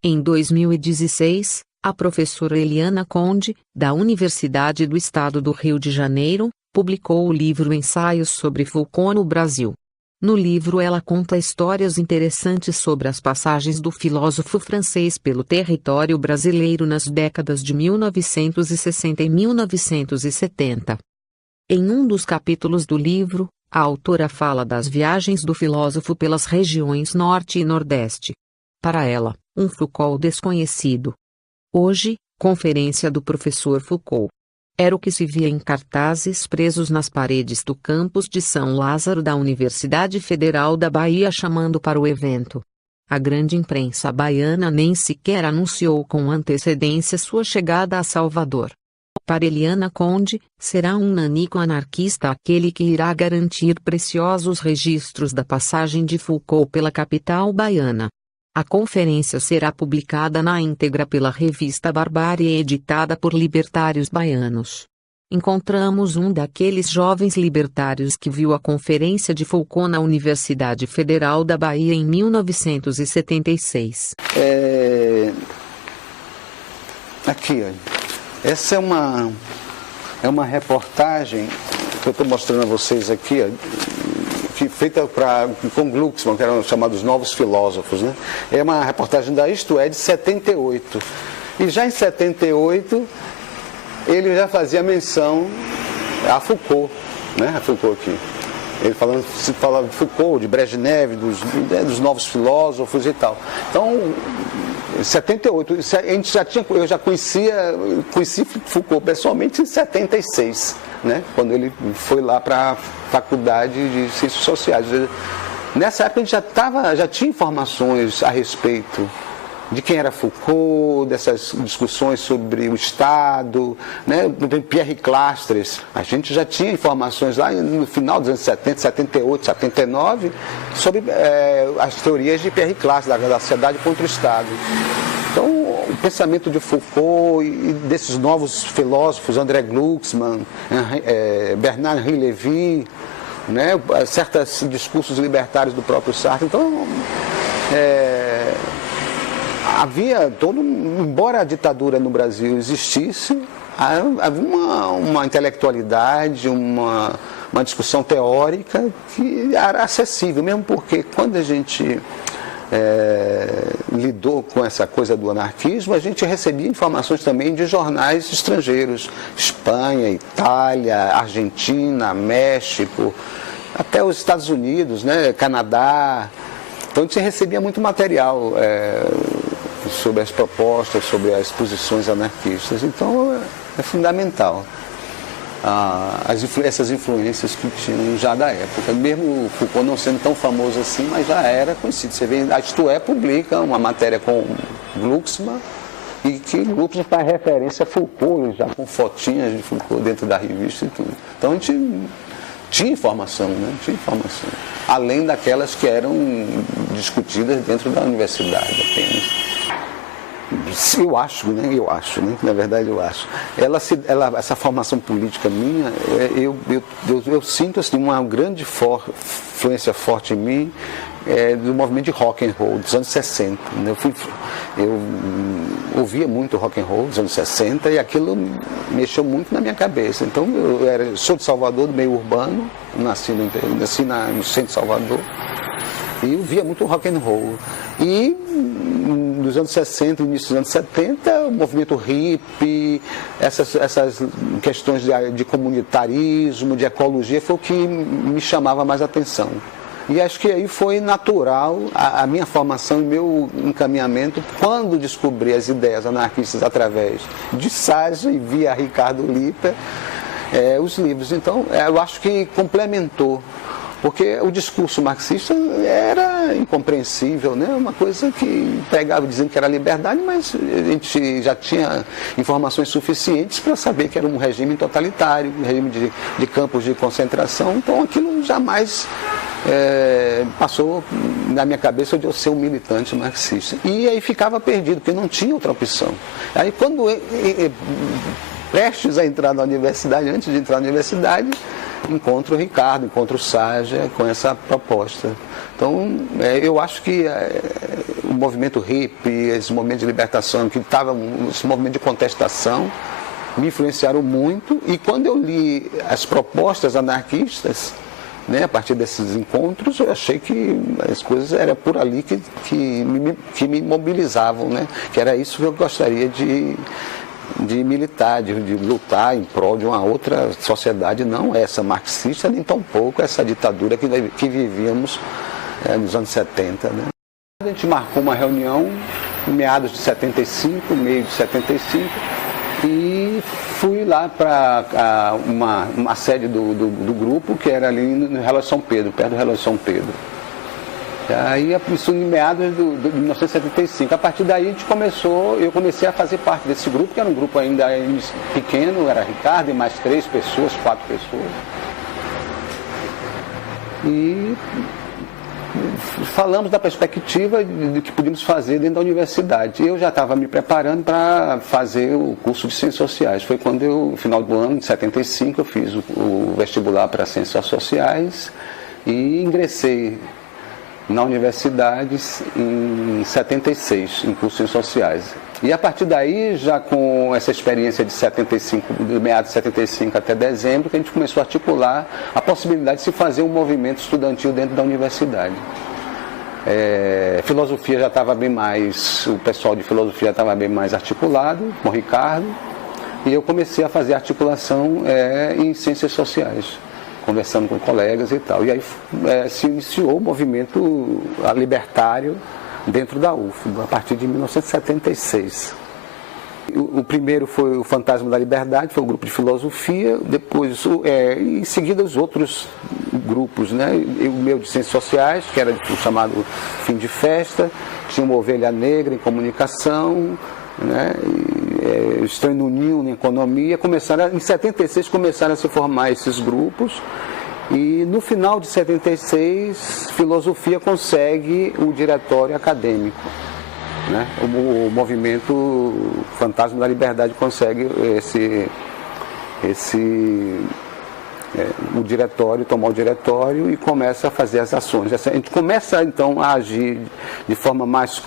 Em 2016, a professora Eliana Conde, da Universidade do Estado do Rio de Janeiro, publicou o livro Ensaios sobre Foucault no Brasil. No livro ela conta histórias interessantes sobre as passagens do filósofo francês pelo território brasileiro nas décadas de 1960 e 1970. Em um dos capítulos do livro, a autora fala das viagens do filósofo pelas regiões Norte e Nordeste. Para ela, um Foucault desconhecido. Hoje, conferência do professor Foucault. Era o que se via em cartazes presos nas paredes do campus de São Lázaro da Universidade Federal da Bahia chamando para o evento. A grande imprensa baiana nem sequer anunciou com antecedência sua chegada a Salvador. Para Eliana Conde, será um nanico anarquista aquele que irá garantir preciosos registros da passagem de Foucault pela capital baiana. A conferência será publicada na íntegra pela revista Barbárie editada por libertários baianos. Encontramos um daqueles jovens libertários que viu a conferência de Foucault na Universidade Federal da Bahia em 1976. Aqui, olha. Essa é uma reportagem que eu estou mostrando a vocês aqui, ó, feita com Glucksmann, que eram chamados Novos Filósofos, né? É uma reportagem da Isto É, de 78. E já em 78, ele já fazia menção a Foucault, né? A Foucault aqui. Ele falava de Foucault, de Brezhnev, dos novos filósofos e tal. Então, em 78, eu já conheci Foucault pessoalmente em 76, né? Quando ele foi lá para a Faculdade de Ciências Sociais. Nessa época a gente já tinha informações a respeito de quem era Foucault, dessas discussões sobre o Estado, né? Pierre Clastres. A gente já tinha informações lá no final dos anos 70, 78, 79, sobre as teorias de Pierre Clastres, da sociedade contra o Estado. Então, o pensamento de Foucault e desses novos filósofos, André Glucksmann, Bernard-Henri Lévy, né? Certos discursos libertários do próprio Sartre. Então, havia embora a ditadura no Brasil existisse, havia uma intelectualidade, uma discussão teórica que era acessível, mesmo porque quando a gente lidou com essa coisa do anarquismo, a gente recebia informações também de jornais estrangeiros, Espanha, Itália, Argentina, México, até os Estados Unidos, né, Canadá. Então a gente recebia muito material sobre as propostas, sobre as posições anarquistas. Então é fundamental essas influências que tinham já da época. Mesmo Foucault não sendo tão famoso assim, mas já era conhecido. Você vê, a Isto É publica uma matéria com Glucksmann, e que Glucksmann faz referência a Foucault, já com fotinhas de Foucault dentro da revista e tudo. Então a gente tinha informação, né? Tinha informação. Além daquelas que eram discutidas dentro da universidade apenas. Eu acho, né? Na verdade eu acho. Essa formação política minha, eu sinto assim, uma grande influência forte em mim do movimento de rock and roll dos anos 60. Né? Eu ouvia muito rock and roll dos anos 60 e aquilo mexeu muito na minha cabeça. Então sou de Salvador, do meio urbano, nasci no centro de Salvador. E eu via muito rock and roll. E nos anos 60 e início dos anos 70, o movimento hippie, essas questões de comunitarismo, de ecologia, foi o que me chamava mais atenção. E acho que aí foi natural a minha formação e meu encaminhamento quando descobri as ideias anarquistas através de Sage e via Ricardo Lipper, os livros. Então, eu acho que complementou. Porque o discurso marxista era incompreensível, né? Uma coisa que pegava dizendo que era liberdade, mas a gente já tinha informações suficientes para saber que era um regime totalitário, um regime de campos de concentração. Então aquilo jamais passou na minha cabeça de eu ser um militante marxista. E aí ficava perdido, porque não tinha outra opção. Aí quando prestes a entrar na universidade, antes de entrar na universidade, encontra o Ricardo, encontra o Saja com essa proposta. Então, eu acho que o movimento hippie, esse movimento de libertação, que estava, esse movimento de contestação, me influenciaram muito, e quando eu li as propostas anarquistas, né, a partir desses encontros, eu achei que as coisas eram por ali que me mobilizavam, né, que era isso que eu gostaria de militar, de lutar em prol de uma outra sociedade, não essa marxista, nem tampouco essa ditadura que vivíamos nos anos 70. Né. A gente marcou uma reunião em meados de 75, meio de 75, e fui lá para uma sede do grupo, que era ali no Relógio São Pedro, perto do Relógio São Pedro. E aí, isso em meados de 1975. A partir daí eu comecei a fazer parte desse grupo, que era um grupo ainda pequeno, era Ricardo e mais 4 pessoas. E falamos da perspectiva de que podíamos fazer dentro da universidade. Eu já estava me preparando para fazer o curso de Ciências Sociais. Foi quando no final do ano, de 75, eu fiz o vestibular para Ciências Sociais e ingressei na universidade em 76, em cursos de Ciências Sociais. E a partir daí, já com essa experiência de 75, de meados de 75 até dezembro, que a gente começou a articular a possibilidade de se fazer um movimento estudantil dentro da universidade. Filosofia já estava bem mais, o pessoal de filosofia já estava bem mais articulado, com o Ricardo, e eu comecei a fazer articulação em ciências sociais, conversando com colegas e tal. E aí se iniciou o movimento libertário dentro da UFBA, a partir de 1976. O primeiro foi o Fantasma da Liberdade, foi o grupo de filosofia, depois, em seguida, os outros grupos, né? O meu de Ciências Sociais, que era o chamado Fim de Festa, tinha uma Ovelha Negra em Comunicação, né? Estranho no Ninho em Economia. Em 76 começaram a se formar esses grupos. E no final de 76, Filosofia consegue o diretório acadêmico, né? O movimento Fantasma da Liberdade consegue o diretório, tomar o diretório e começa a fazer as ações. A gente começa então a agir de forma mais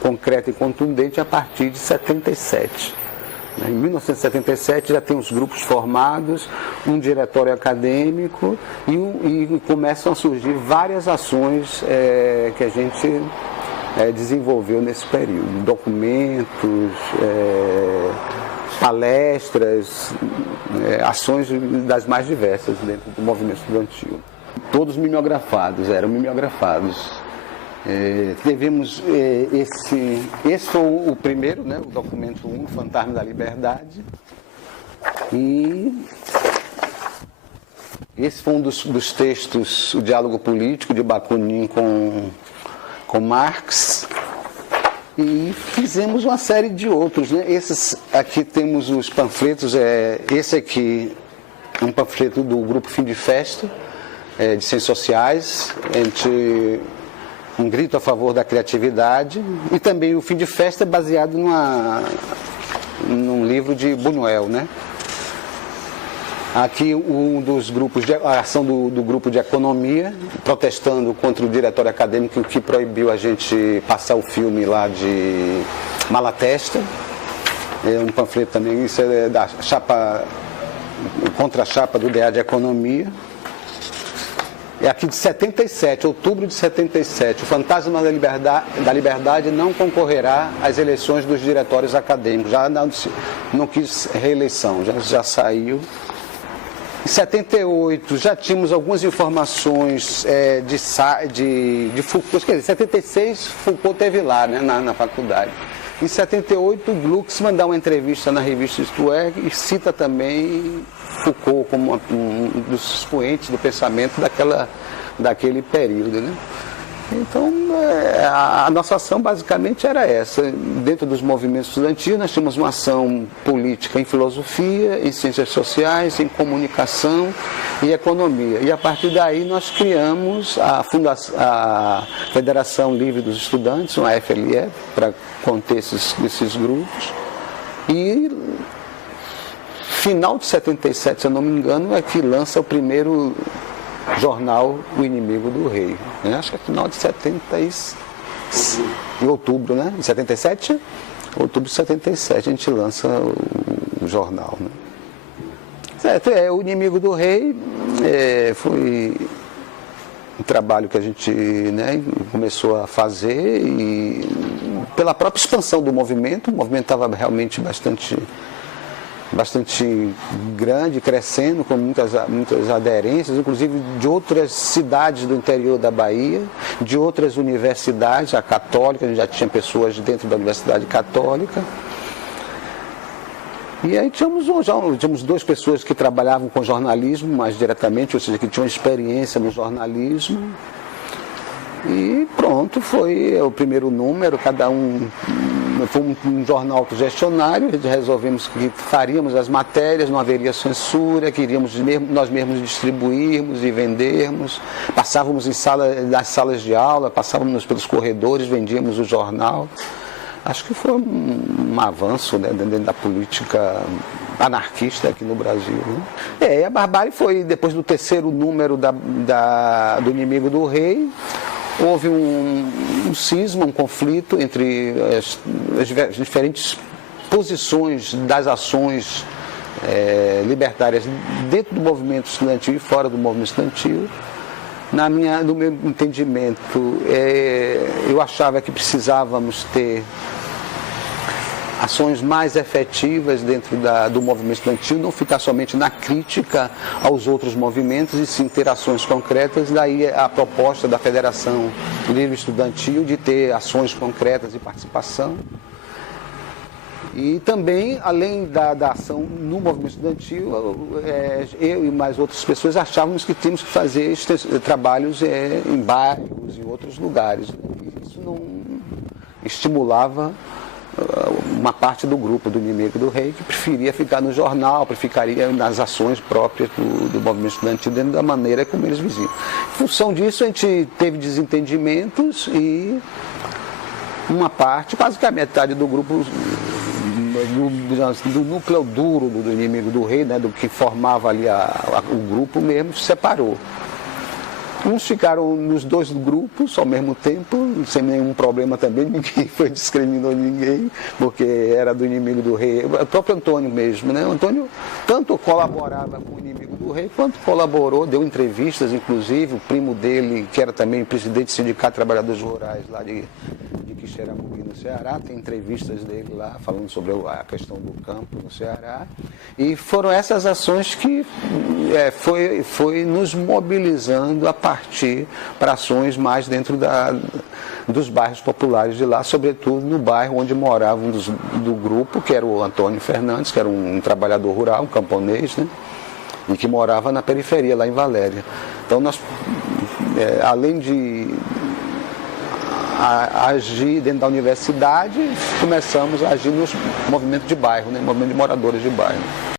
concreta e contundente a partir de 77. Em 1977 já tem os grupos formados, um diretório acadêmico e começam a surgir várias ações que a gente desenvolveu nesse período. Documentos, palestras, ações das mais diversas dentro do movimento estudantil. Todos eram mimeografados. Tivemos esse foi o primeiro, né, o documento 1, Fantasma da Liberdade, e esse foi um dos textos, o diálogo político de Bakunin com Marx, e fizemos uma série de outros, né? Esses aqui temos os panfletos, esse aqui é um panfleto do grupo Fim de Festa, de Ciências Sociais, entre um grito a favor da criatividade, e também o Fim de Festa é baseado num livro de Buñuel, né? Aqui um dos grupos, a ação do grupo de economia, protestando contra o diretório acadêmico que proibiu a gente passar o filme lá de Malatesta. Um panfleto também, isso é da chapa, contra a chapa do DA de Economia. É aqui de 77, outubro de 77. O Fantasma da Liberdade não concorrerá às eleições dos diretórios acadêmicos. Já não quis reeleição, já saiu. Em 78 já tínhamos algumas informações de Foucault. Quer dizer, em 76 Foucault teve lá, né, na faculdade. Em 78 o Glucksmann dá uma entrevista na revista Isto É e cita também Foucault como um dos expoentes do pensamento daquele período, né? Então, a nossa ação basicamente era essa. Dentro dos movimentos estudantis, nós tínhamos uma ação política em filosofia, em ciências sociais, em comunicação e economia. E a partir daí nós criamos a Federação Livre dos Estudantes, uma FLE, para conter esses grupos. E final de 77, se eu não me engano, é que lança o primeiro jornal O Inimigo do Rei. Né? Acho que é final de 70 em outubro, né? De 77? Outubro de 77 a gente lança o jornal. Né? Certo, O Inimigo do Rei foi um trabalho que a gente, né, começou a fazer e pela própria expansão do movimento, o movimento estava realmente bastante grande, crescendo, com muitas aderências, inclusive de outras cidades do interior da Bahia, de outras universidades, a católica, a gente já tinha pessoas dentro da Universidade Católica. E aí tínhamos duas pessoas que trabalhavam com jornalismo mais diretamente, ou seja, que tinham experiência no jornalismo. E pronto, foi o primeiro número, cada um foi um jornal autogestionário, resolvemos que faríamos as matérias, não haveria censura, queríamos nós mesmos distribuirmos e vendermos, passávamos nas salas de aula, passávamos pelos corredores, vendíamos o jornal. Acho que foi um avanço, né, dentro da política anarquista aqui no Brasil. Né? A barbárie foi, depois do terceiro número do Inimigo do Rei, houve um cisma, um conflito entre as diferentes posições das ações libertárias dentro do movimento estudantil e fora do movimento estudantil. No meu entendimento, eu achava que precisávamos ter ações mais efetivas dentro do movimento estudantil, não ficar somente na crítica aos outros movimentos e sim ter ações concretas. Daí a proposta da Federação Livre Estudantil de ter ações concretas e participação. E também, além da ação no movimento estudantil, eu e mais outras pessoas achávamos que tínhamos que fazer trabalhos em bairros e outros lugares. E isso não estimulava uma parte do grupo do Inimigo do Rei, que preferia ficar no jornal, ficaria nas ações próprias do movimento estudantil, dentro da maneira como eles viviam. Em função disso, a gente teve desentendimentos e uma parte, quase que a metade do grupo, do núcleo duro do Inimigo do Rei, né, do que formava ali o grupo mesmo, se separou. Uns ficaram nos dois grupos ao mesmo tempo, sem nenhum problema também, ninguém discriminou ninguém, porque era do Inimigo do Rei. O próprio Antônio mesmo, né? O Antônio tanto colaborava com o Inimigo do Rei, quanto colaborou, deu entrevistas, inclusive, o primo dele, que era também presidente do Sindicato de Trabalhadores Rurais lá de Quixeramobim, no Ceará, tem entrevistas dele lá, falando sobre a questão do campo no Ceará. E foram essas ações que foi nos mobilizando a partir para ações mais dentro dos bairros populares de lá, sobretudo no bairro onde morava do grupo, que era o Antônio Fernandes, que era um trabalhador rural, um camponês, né? E que morava na periferia, lá em Valéria. Então nós, além de agir dentro da universidade, começamos a agir nos movimentos de bairro, né? Movimento de moradores de bairro.